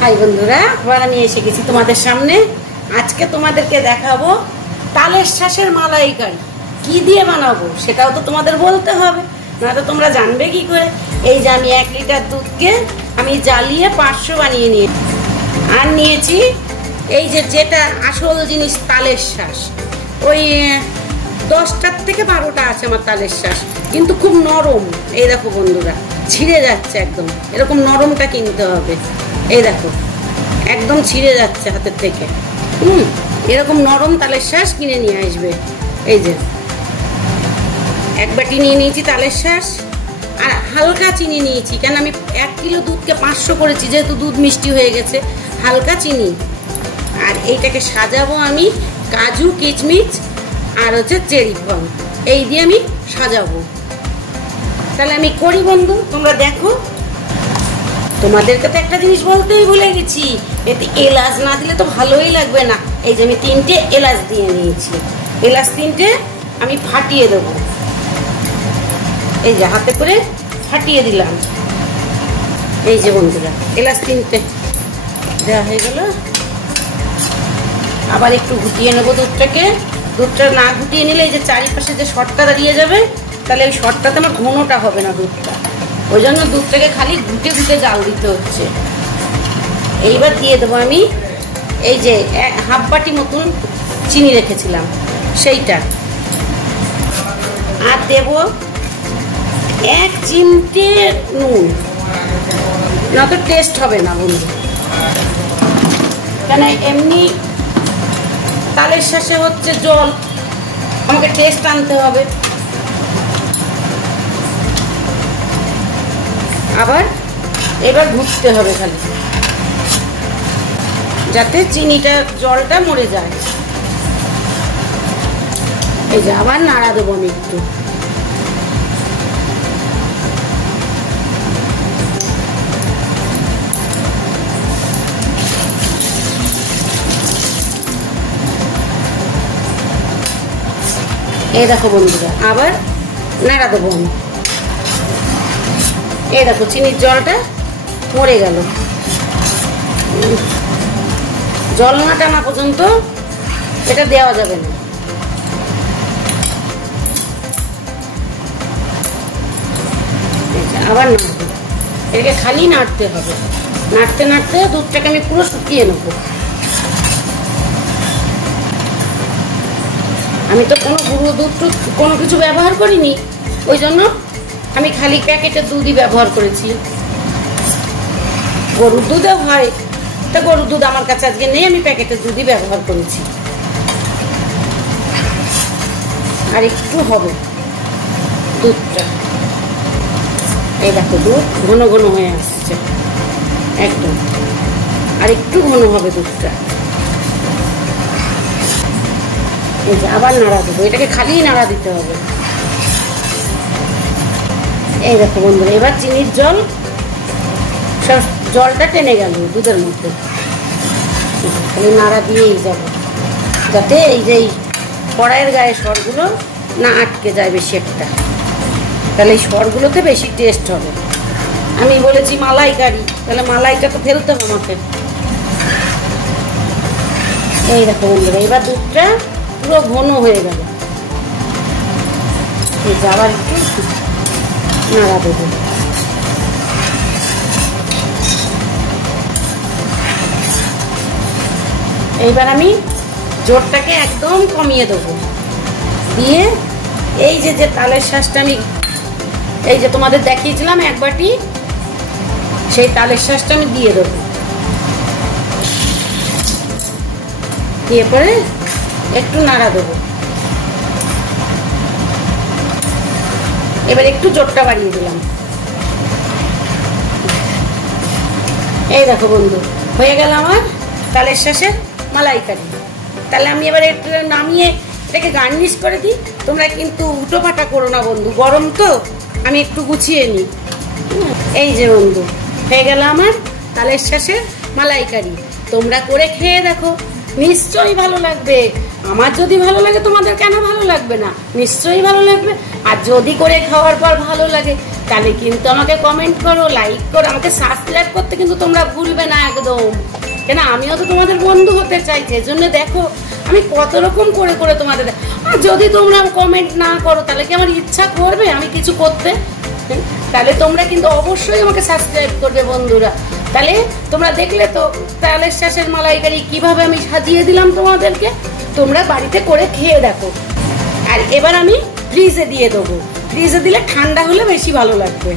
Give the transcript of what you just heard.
High বন্ধুরা, আবার আমি এসে গেছি তোমাদের সামনে। আজকে তোমাদেরকে দেখাবো তালের শাঁসের মালাইকারি কি দিয়ে বানাবো, সেটাও তো তোমাদের বলতে হবে, না তো তোমরা জানবে কি করে। এই যে আমি 1 লিটার দুধকে আমি জ্বালিয়ে 500 বানিয়ে নিয়ে আর নিয়েছি এই যে যেটা আসল জিনিস তালের শাঁস। ওই 10টার থেকে 12টা আছে আমার তালের শাঁস, কিন্তু খুব নরম। এই দেখো বন্ধুরা, ছিঁড়ে যাচ্ছে একদম, এরকম নরমটা কিনতে হবে। এই দেখো একদম ছিঁড়ে যাচ্ছে হাতের থেকে। এরকম নরম তালের শাঁস কিনে নিয়ে আসবে। এই যে 1 বাটি নিয়ে নিয়েছি তালের শাঁস, আর হালকা চিনি নিয়েছি, কেন আমি 1 কিলো দুধকে 500 করেছি, যেহেতু দুধ মিষ্টি হয়ে গেছে। হালকা চিনি, আর এইটাকে সাজাবো আমি কাজু কিচমিচ আর হচ্ছে চেরি ফল, এই দিয়ে আমি সাজাবো। তাহলে আমি করি বন্ধু, তোমরা দেখো। তোমাদেরকে তো একটা জিনিস বলতেই ভুলে গেছি, এতে এলাচ না দিলে তো ভালোই লাগবে না। এই যে আমি 3টে এলাচ দিয়ে নিয়েছি, এলাচ 3টে আমি ফাটিয়ে দেবো। এই যে হাতে করে ফাটিয়ে দিলাম। এই যে বন্ধুরা, এলাচ 3টে দেওয়া হয়ে গেল। আবার একটু ঘুটিয়ে নেবো দুধটাকে। দুধটা না ঘুটিয়ে নিলে এই যে চারিপাশে যে শর্টটা দাঁড়িয়ে যাবে, তাহলে ওই শর্টটাতে আমার ঘনটা হবে না দুধটা। ওই জন্য দুধটাকে খালি ঘুটে ঘুটে জাল দিতে হচ্ছে। এইবার দিয়ে দেবো আমি এই যে 1/2 বাটি মতন চিনি রেখেছিলাম সেইটা, আর দেব 1 চিমটে নুন, না তো টেস্ট হবে না বন্ধু। কেন এমনি তালের শাঁসে হচ্ছে জল, আমাকে টেস্ট আনতে হবে। আবার এবার ঘুরতে হবে খালি, যাতে চিনিটা জলটা মরে যায়। এই যে আবার নাড়া দেবো আমি একটু। এই দেখো বন্ধুরা, আবার নাড়া দেবো আমি। এই দেখো চিনির জলটা মরে গেল। জল না টানা পর্যন্ত এটা দেওয়া যাবে না। আবার নাড়বো, এটাকে খালি নাড়তে হবে। নাড়তে নাড়তে দুধটাকে আমি পুরো শুকিয়ে নেবো। আমি তো কোনো গুঁড়ো দুধ কোনো কিছু ব্যবহার করিনি, ওই জন্য আমি খালি প্যাকেটের দুধই ব্যবহার করেছি। গরুর দুধও হয়, তা গরুর দুধ আমার কাছে আজকে নেই, আমি প্যাকেটের দুধই ব্যবহার করেছি। আর একটু হবে দুধটা। এই দেখো দুধ ঘন ঘন হয়ে আসছে একদম, আর একটু ঘন হবে দুধটা। এই যে আবার নাড়া দেবো, এটাকে খালি নাড়া দিতে হবে। এই দেখো বন্ধুরা, এবার চিনির জল সব জলটা টেনে গেল দুধের মধ্যে। খালি নাড়া দিয়েই যাবো, যাতে এই যে কড়াইয়ের গায়ে সরগুলো না আটকে যায় বেশি একটা, তাহলে এই সরগুলোতে বেশি টেস্ট হবে। আমি বলেছি মালাইকারি, তাহলে মালাইটা তো ফেলতে হবে আমাকে। এই দেখো বন্ধুরা, এবার দুধটা পুরো ঘন হয়ে গেল। আবার একটু নাড়া দেবো। এইবার আমি জোরটাকে একদম কমিয়ে দেবো, দিয়ে এই যে যে তালের শাঁসটা আমি এই যে তোমাদের দেখিয়েছিলাম 1 বাটি, সেই তালের শাঁসটা আমি দিয়ে দেবো। দিয়ে পরে একটু নাড়া দেবো। এবার একটু জোরটা বাড়িয়ে দিলাম। এই দেখো বন্ধু, হয়ে গেল আমার তালের শাঁসের মালাইকারি। তাহলে আমি এবার এটা নামিয়ে এটাকে গার্নিশ করে দিই। তোমরা কিন্তু উল্টো পাটা করো না বন্ধু, গরম তো, আমি একটু গুছিয়ে নিই। এই যে বন্ধু, হয়ে গেল আমার তালের শাঁসের মালাইকারি। তোমরা করে খেয়ে দেখো, নিশ্চয়ই ভালো লাগবে। আমার যদি ভালো লাগে, তোমাদের কেন ভালো লাগবে না? নিশ্চয়ই ভালো লাগবে। আর যদি করে খাওয়ার পর ভালো লাগে, তাহলে কিন্তু আমাকে কমেন্ট করো, লাইক করো, আমাকে সাবস্ক্রাইব করতে কিন্তু তোমরা ভুলবে না একদম। কেন আমিও তো তোমাদের বন্ধু হতে চাই, যে জন্য দেখো আমি কত রকম করে করে তোমাদের। আর যদি তোমরা কমেন্ট না করো তাহলে কি আমার ইচ্ছা করবে আমি কিছু করতে? তাহলে তোমরা কিন্তু অবশ্যই আমাকে সাবস্ক্রাইব করবে বন্ধুরা। তাহলে তোমরা দেখলে তো তালের শাঁসের মালাইকারি কিভাবে আমি সাজিয়ে দিলাম তোমাদেরকে, তোমরা বাড়িতে করে খেয়ে দেখো। আর এবার আমি ফ্রিজে দিয়ে দেবো, ফ্রিজে দিলে ঠান্ডা হলে বেশি ভালো লাগবে।